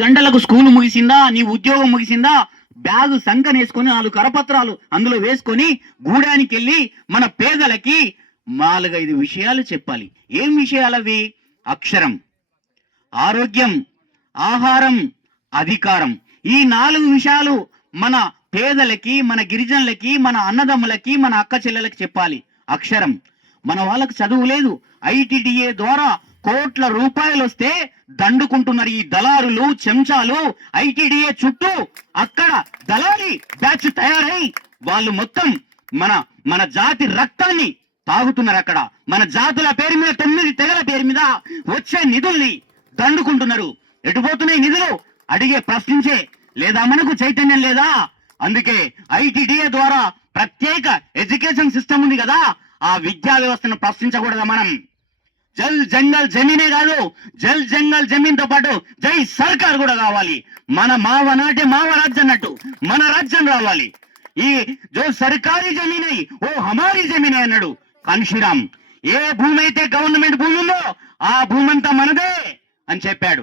గంటలకు స్కూల్ ముగిసిందా? నీ ఉద్యోగం ముగిసిందా? బ్యాగు సంకనేసుకొని నాలుగు కరపత్రాలు అందులో వేసుకొని గూడానికి వెళ్ళి మన పేదలకి నాలుగైదు విషయాలు చెప్పాలి. ఏం విషయాలు అవి అక్షరం ఆరోగ్యం ఆహారం అధికారం. ఈ నాలుగు విషయాలు మన పేదలకి మన గిరిజనులకి మన అన్నదమ్ములకి మన అక్క చెల్లెలకి చెప్పాలి. అక్షరం. మన వాళ్ళకి చదువు లేదు. ఐటీడీఏ ద్వారా కోట్ల రూపాయలు వస్తే దండుకుంటున్నారు ఈ దళారులు చెంచాలు ఐటిడిఏ చుట్టూ. అక్కడ దళారి బ్యాచ్ తయారై వాళ్ళు మొత్తం మన మన జాతి రక్తాన్ని తాగుతున్నారు అక్కడ. మన జాతుల పేరు మీద తొమ్మిది తెగల పేరు మీద వచ్చే నిధుల్ని దండుకుంటున్నారు. ఎటుపోతున్నాయి నిధులు? అడిగే ప్రశ్నించే లేదా మనకు చైతన్యం లేదా? అందుకే ఐటిడిఏ ద్వారా ప్రత్యేక ఎడ్యుకేషన్ సిస్టమ్ ఉంది కదా ఆ విద్యా వ్యవస్థను ప్రశ్నించకూడదా మనం? జల్ జంగల్ జమీనే కాదు జల్ జంగల్ జమీన్తో పాటు జై సర్కార్ కూడా కావాలి. మన మావ నాటే మావ రాజ్యం అన్నట్టు మన రాజ్యం రావాలి. ఈ జో సర్కారీ జమీన్ అయి ఓ హమారీ జమీన్ అన్నాడు కాన్షిరామ్. ఏ భూమి అయితే గవర్నమెంట్ భూమి ఉందో ఆ భూమి అంతా మనదే అని చెప్పాడు.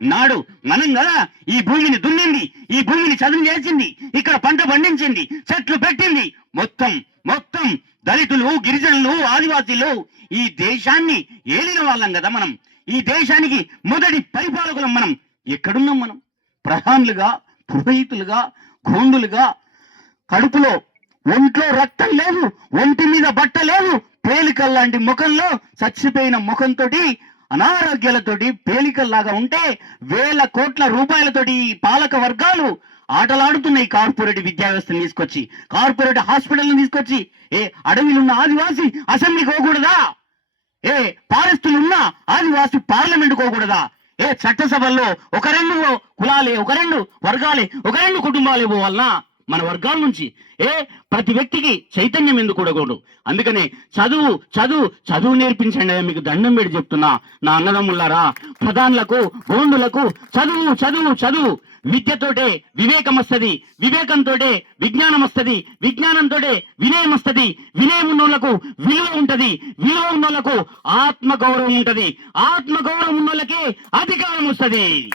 నాడు మనం కదా ఈ భూమిని దున్నింది ఈ భూమిని చదువు చేసింది ఇక్కడ పంట పండించింది చెట్లు పెట్టింది మొత్తం మొత్తం దళితులు గిరిజనులు ఆదివాసీలు ఈ దేశాన్ని ఏలిన వాళ్ళం కదా మనం. ఈ దేశానికి మొదటి పరిపాలకులం మనం. ఎక్కడున్నాం మనం? ప్రధానులుగా పురోహితులుగా గోండులుగా. కడుపులో ఒంట్లో రక్తం లేదు ఒంటి మీద బట్ట లేదు పేలికల్లాంటి ముఖంలో చచ్చిపోయిన ముఖంతోటి అనారోగ్యాలతోటి పేలికల్లాగా ఉంటే వేల కోట్ల రూపాయలతోటి ఈ పాలక వర్గాలు ఆటలాడుతున్నాయి కార్పొరేట్ విద్యా వ్యవస్థను తీసుకొచ్చి కార్పొరేట్ హాస్పిటల్ని తీసుకొచ్చి ఏ అడవిలున్న ఆదివాసి అసెంబ్లీకి పోకూడదా? ఏ పారిస్తులున్న ఆదివాసి పార్లమెంట్ పోకూడదా? ఏ చట్టసభల్లో ఒక రెండు కులాలే ఒక రెండు వర్గాలే ఒక రెండు కుటుంబాలే పోవాలనా? మన వర్గాల నుంచి. ఏ ప్రతి వ్యక్తికి చైతన్యం ఎందుకు కూడకూడదు? అందుకనే చదువు చదువు చదువు నేర్పించండి మీకు దండం పెట్టి చెప్తున్నా. నా అన్నదమ్ములారా ప్రధానులకు గోండులకు చదువు చదువు చదువు. విద్యతోటే వివేకం వస్తుంది వివేకంతో విజ్ఞానం వస్తది విజ్ఞానంతో వినయం వస్తుంది వినయం ఉన్నోళ్ళకు విలువ ఉంటది విలువ ఉన్నోళ్ళకు ఆత్మ గౌరవం ఉంటది. ఆత్మ గౌరవం ఉన్నోళ్ళకి అధికారం వస్తది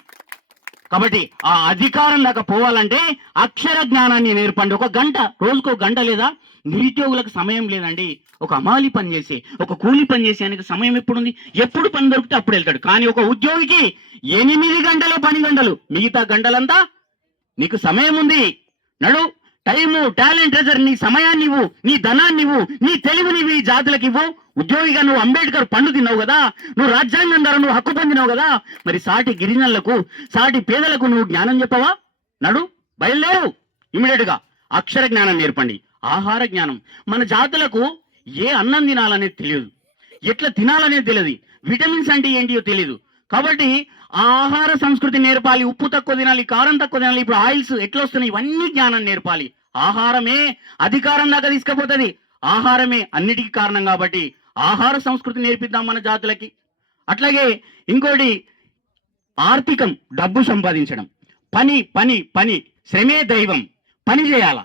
కాబట్టి ఆ అధికారం దాకా పోవాలంటే అక్షర జ్ఞానాన్ని నేర్పండి. ఒక గంట రోజుకు ఒక గంట లేదా నిరుద్యోగులకు సమయం లేదండి. ఒక అమాలి పని చేసి ఒక కూలి పని చేసే ఆయనకి సమయం ఎప్పుడుంది? ఎప్పుడు పని దొరికితే అప్పుడు వెళ్తాడు. కానీ ఒక ఉద్యోగికి ఎనిమిది గంటలు పని గంటలు మిగతా గంటలంతా నీకు సమయం ఉంది. నడు టైము టాలెంట్ ట్రెజర్ నీ సమయాన్ని ఇవ్వు నీ ధనాన్ని ఇవ్వు నీ తెలివినివ్వు ఈ జాతులకు ఇవ్వు. ఉద్యోగిగా నువ్వు అంబేద్కర్ పండు తిన్నావు కదా నువ్వు రాజ్యాంగం ద్వారా నువ్వు హక్కు పొందినావు కదా మరి సాటి గిరిజనులకు సాటి పేదలకు నువ్వు జ్ఞానం చెప్పవా? నడు బయలుదేరు. ఇమీడియట్గా అక్షర జ్ఞానం నేర్పండి. ఆహార జ్ఞానం. మన జాతులకు ఏ అన్నం తినాలనేది తెలియదు. ఎట్లా తినాలనేది తెలియదు. విటమిన్స్ అంటే ఏంటియో తెలియదు. కాబట్టి ఆహార సంస్కృతి నేర్పాలి ఉప్పు తక్కువ తినాలి కారం తక్కువ తినాలి ఇప్పుడు ఆయిల్స్ ఎట్లా వస్తున్నాయి ఇవన్నీ జ్ఞానం నేర్పాలి. ఆహారమే అధికారం దాకా తీసుకుపోతుంది. ఆహారమే అన్నిటికీ కారణం కాబట్టి ఆహార సంస్కృతి నేర్పిద్దాం మన జాతులకి. అట్లాగే ఇంకోటి ఆర్థికం డబ్బు సంపాదించడం. పని పని పని శ్రమే దైవం. పని చేయాల.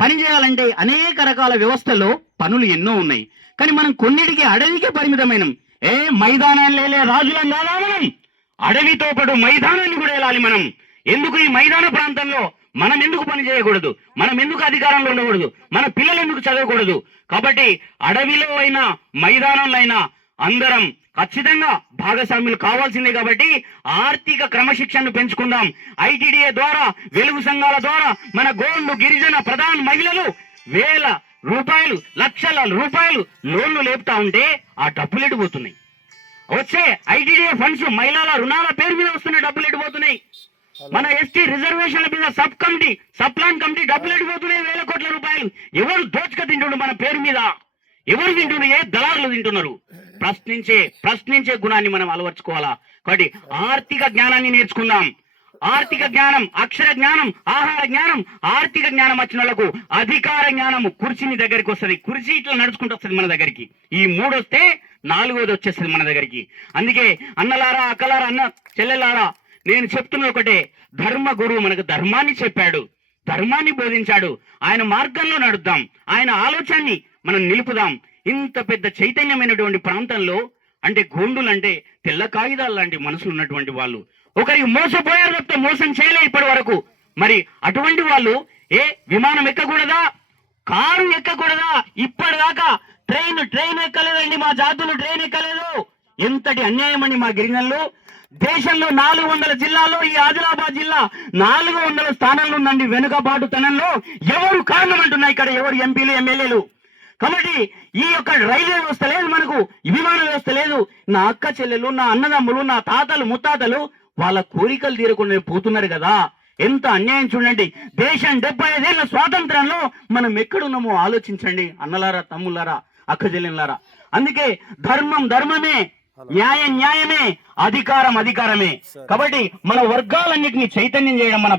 పని చేయాలంటే అనేక రకాల వ్యవస్థల్లో పనులు ఎన్నో ఉన్నాయి. కానీ మనం కొన్నిటికి అడవికే పరిమితమైనం. ఏ మైదానాలు లేలే రాజులం కాదా మనం అడవితో పాటు మైదానాన్ని కూడా వెళ్ళాలి మనం. ఎందుకు ఈ మైదాన ప్రాంతంలో మనం ఎందుకు పని చేయకూడదు? మనం ఎందుకు అధికారంలో ఉండకూడదు? మన పిల్లలు ఎందుకు చదవకూడదు? కాబట్టి అడవిలో అయినా మైదానంలో అయినా అందరం ఖచ్చితంగా భాగస్వాములు కావాల్సిందే కాబట్టి ఆర్థిక క్రమశిక్షణను పెంచుకుందాం. ఐటీడీఏ ద్వారా వెలుగు సంఘాల ద్వారా మన గోండు గిరిజన ప్రధాన మహిళలు వేల రూపాయలు లక్షల రూపాయలు లోన్లు లేపుతా ఉంటే ఆ డబ్బులు ఎడిపోతున్నాయి వచ్చే ఐటీడీఏ ఫండ్స్ మహిళల రుణాల పేరు మీద వస్తున్న డబ్బులు ఎడిపోతున్నాయి. మన ఎస్టీ రిజర్వేషన్ల మీద sub committee sub plan committee డబ్బులు ఎడిపోతున్నాయి వేల కోట్ల రూపాయలు. ఎవరు దోచుక తింటుండ్రు మన పేరు మీద? ఎవరు తింటున్నారు ఏ దళారులు తింటున్నారు? ప్రశ్నించే ప్రశ్నించే గుణాన్ని మనం అలవర్చుకోవాలా? కాబట్టి ఆర్థిక జ్ఞానాన్ని నేర్చుకుందాం. ఆర్థిక జ్ఞానం అక్షర జ్ఞానం ఆహార జ్ఞానం ఆర్థిక జ్ఞానం వచ్చిన వాళ్ళకు అధికార జ్ఞానం కుర్చీని దగ్గరికి వస్తుంది. కుర్చీ ఇట్లా నడుచుకుంటూ వస్తుంది మన దగ్గరికి. ఈ మూడు వస్తే నాలుగోది వచ్చేస్తుంది మన దగ్గరికి. అందుకే అన్నలారా అక్కలారా అన్న చెల్లెలారా నేను చెప్తున్న ఒకటే. ధర్మ గురువు మనకు ధర్మాన్ని చెప్పాడు ధర్మాన్ని బోధించాడు. ఆయన మార్గంలో నడుద్దాం ఆయన ఆలోచనని మనం నిలుపుదాం. ఇంత పెద్ద చైతన్యమైనటువంటి ప్రాంతంలో అంటే గోండులు అంటే తెల్ల కాగితాలు లాంటి మనసులు ఉన్నటువంటి వాళ్ళు. ఒకరికి మోసపోయారు తప్పితే మోసం చేయలే ఇప్పటి వరకు. మరి అటువంటి వాళ్ళు ఏ విమానం ఎక్కకూడదా? కారు ఎక్కకూడదా? ఇప్పటిదాకా ట్రైన్ ట్రైన్ ఎక్కలేదండి మా జాతులు ట్రైన్ ఎక్కలేదు ఎంతటి అన్యాయం అండి మా గిరిజనులు. దేశంలో నాలుగు వందల జిల్లాలో ఈ ఆదిలాబాద్ జిల్లా నాలుగు వందల స్థానాలు ఉందండి వెనుకబాటుతనంలో ఎవరు కారణం అంటున్నాయి ఇక్కడ? ఎవరు ఎంపీలు ఎమ్మెల్యేలు? కాబట్టి ఈ యొక్క రైల్వే వ్యవస్థ లేదు మనకు విమాన వ్యవస్థ లేదు. నా అక్క చెల్లెలు నా అన్నదమ్ములు నా తాతలు ముత్తాతలు వాళ్ళ కోరికలు తీరకుండా పోతున్నారు కదా. ఎంత అన్యాయం చూడండి. దేశం డెబ్బై ఐదేళ్ళ స్వాతంత్రంలో మనం ఎక్కడున్నామో ఆలోచించండి అన్నలారా తమ్ములారా అక్క చెల్లెలారా అందుకే ధర్మం ధర్మమే న్యాయం న్యాయమే అధికారం అధికారమే. కాబట్టి మన వర్గాలన్నిటిని చైతన్యం చేయడం మన